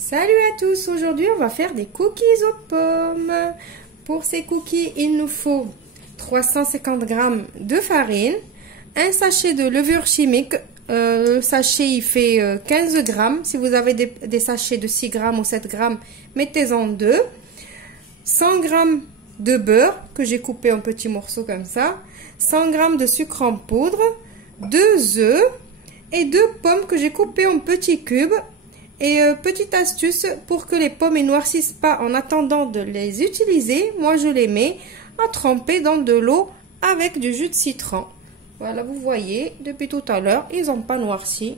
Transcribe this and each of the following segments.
Salut à tous, aujourd'hui on va faire des cookies aux pommes. Pour ces cookies, il nous faut 350 g de farine, un sachet de levure chimique. Le sachet il fait 15 g. Si vous avez des sachets de 6 g ou 7 g, mettez-en deux. 100 g de beurre que j'ai coupé en petits morceaux comme ça. 100 g de sucre en poudre, 2 œufs et 2 pommes que j'ai coupées en petits cubes. Et petite astuce, pour que les pommes ne noircissent pas en attendant de les utiliser, moi je les mets à tremper dans de l'eau avec du jus de citron. Voilà, vous voyez, depuis tout à l'heure, ils n'ont pas noirci.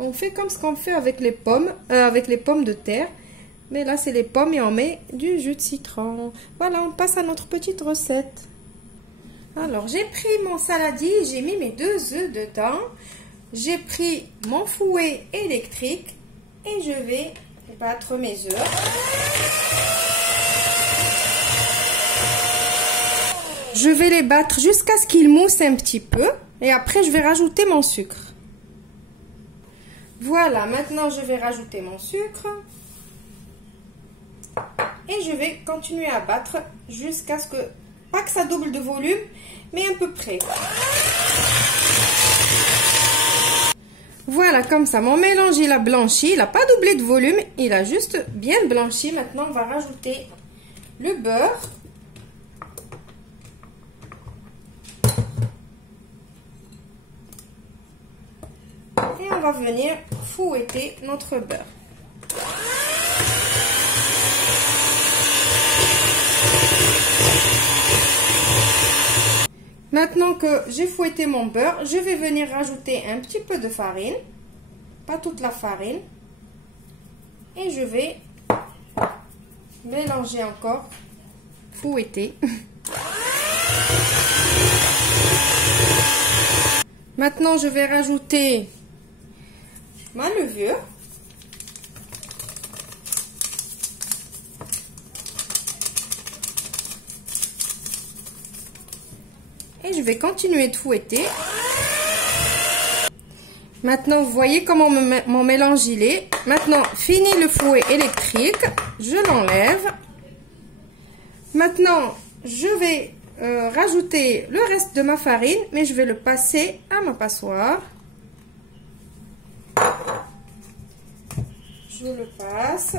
On fait comme ce qu'on fait avec les pommes de terre. Mais là, c'est les pommes et on met du jus de citron. Voilà, on passe à notre petite recette. Alors, j'ai pris mon saladier, j'ai mis mes 2 œufs dedans. J'ai pris mon fouet électrique et je vais battre mes œufs. Je vais les battre jusqu'à ce qu'ils moussent un petit peu et après je vais rajouter mon sucre. Voilà, maintenant je vais rajouter mon sucre et je vais continuer à battre jusqu'à ce que, pas que ça double de volume, mais à peu près. Voilà, comme ça, mon mélange il a blanchi, il n'a pas doublé de volume, il a juste bien blanchi. Maintenant, on va rajouter le beurre. Et on va venir fouetter notre beurre. Maintenant que j'ai fouetté mon beurre, je vais venir rajouter un petit peu de farine, pas toute la farine, et je vais mélanger encore, fouetter. Maintenant, je vais rajouter ma levure. Et je vais continuer de fouetter. Maintenant, vous voyez comment mon mélange il est. Maintenant, fini le fouet électrique. Je l'enlève. Maintenant, je vais rajouter le reste de ma farine, mais je vais le passer à ma passoire. Je le passe.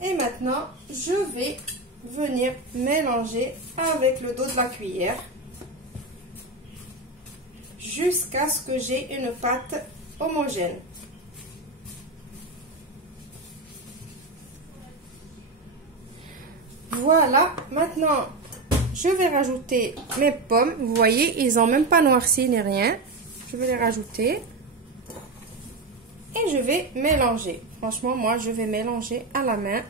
Et maintenant, je vais venir mélanger avec le dos de la cuillère jusqu'à ce que j'ai une pâte homogène. Voilà, maintenant je vais rajouter mes pommes. Vous voyez, ils n'ont même pas noirci ni rien. Je vais les rajouter et je vais mélanger. Franchement, moi je vais mélanger à la main.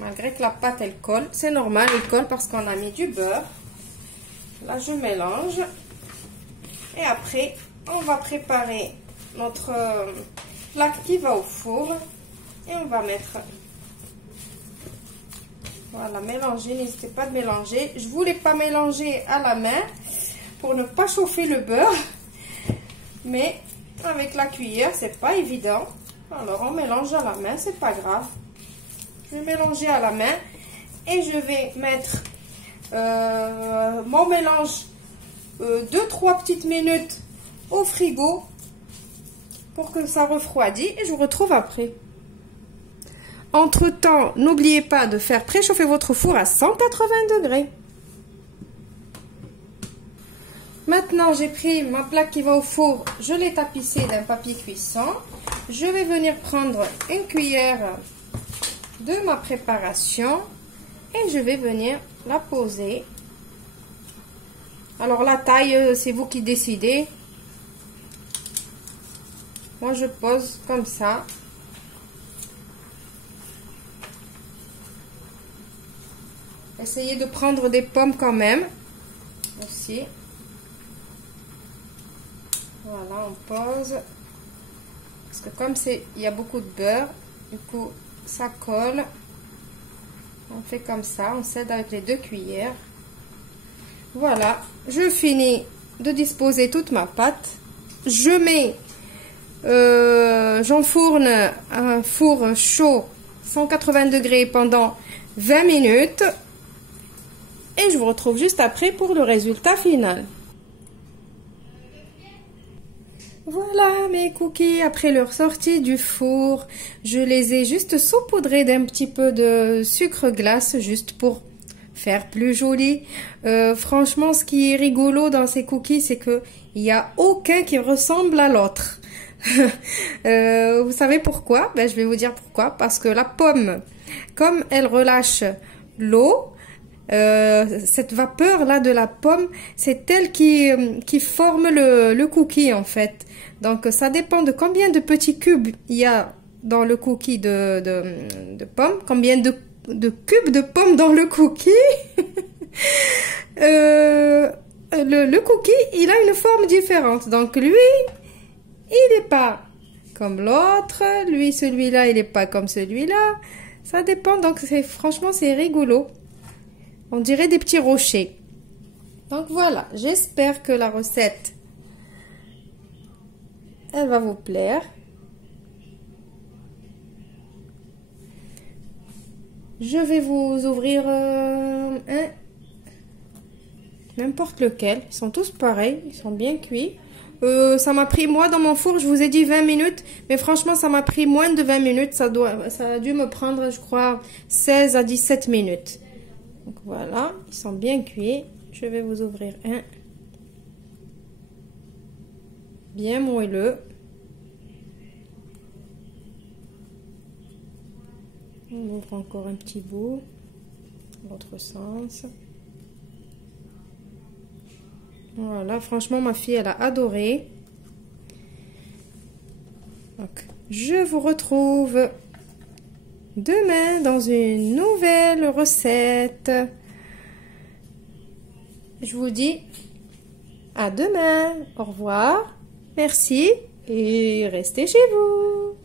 Malgré que la pâte elle colle, c'est normal, elle colle parce qu'on a mis du beurre. Là je mélange. Et après, on va préparer notre plat qui va au four. Et on va mettre... Voilà, mélanger, n'hésitez pas de mélanger. Je voulais pas mélanger à la main pour ne pas chauffer le beurre. Mais avec la cuillère, c'est pas évident. Alors on mélange à la main, c'est pas grave. Je vais mélanger à la main et je vais mettre mon mélange 2-3 petites minutes au frigo pour que ça refroidisse et je vous retrouve après. Entre temps, n'oubliez pas de faire préchauffer votre four à 180 degrés. Maintenant, j'ai pris ma plaque qui va au four, je l'ai tapissée d'un papier cuisson. Je vais venir prendre une cuillère de ma préparation et je vais venir la poser. Alors la taille, c'est vous qui décidez. Moi je pose comme ça. Essayez de prendre des pommes quand même aussi. Voilà, on pose parce que comme il y a beaucoup de beurre, du coup ça colle. On fait comme ça, on scède avec les 2 cuillères. Voilà, je finis de disposer toute ma pâte. je mets, j'enfourne un four chaud 180 degrés pendant 20 minutes et je vous retrouve juste après pour le résultat final. Voilà mes cookies après leur sortie du four. Je les ai juste saupoudrés d'un petit peu de sucre glace juste pour faire plus joli. Franchement, ce qui est rigolo dans ces cookies, c'est que il n'y a aucun qui ressemble à l'autre. Vous savez pourquoi? Ben, je vais vous dire pourquoi. Parce que la pomme, comme elle relâche l'eau, cette vapeur là de la pomme, c'est elle qui forme le cookie en fait. Donc ça dépend de combien de petits cubes il y a dans le cookie de pomme, combien de cubes de pommes dans le cookie. Le cookie, il a une forme différente. Donc lui, il n'est pas comme l'autre. Lui, celui-là, il n'est pas comme celui-là. Ça dépend. Donc franchement, c'est rigolo. On dirait des petits rochers. Donc voilà, j'espère que la recette, elle va vous plaire. Je vais vous ouvrir n'importe lequel. Ils sont tous pareils, ils sont bien cuits. Ça m'a pris, moi dans mon four, je vous ai dit 20 minutes, mais franchement ça m'a pris moins de 20 minutes. Ça a dû me prendre, je crois, 16 à 17 minutes. Donc voilà, ils sont bien cuits. Je vais vous ouvrir un. Bien moelleux. On ouvre encore un petit bout. L'autre sens. Voilà, franchement, ma fille, elle a adoré. Donc, je vous retrouve demain dans une nouvelle recette. Je vous dis à demain. Au revoir. Merci et restez chez vous.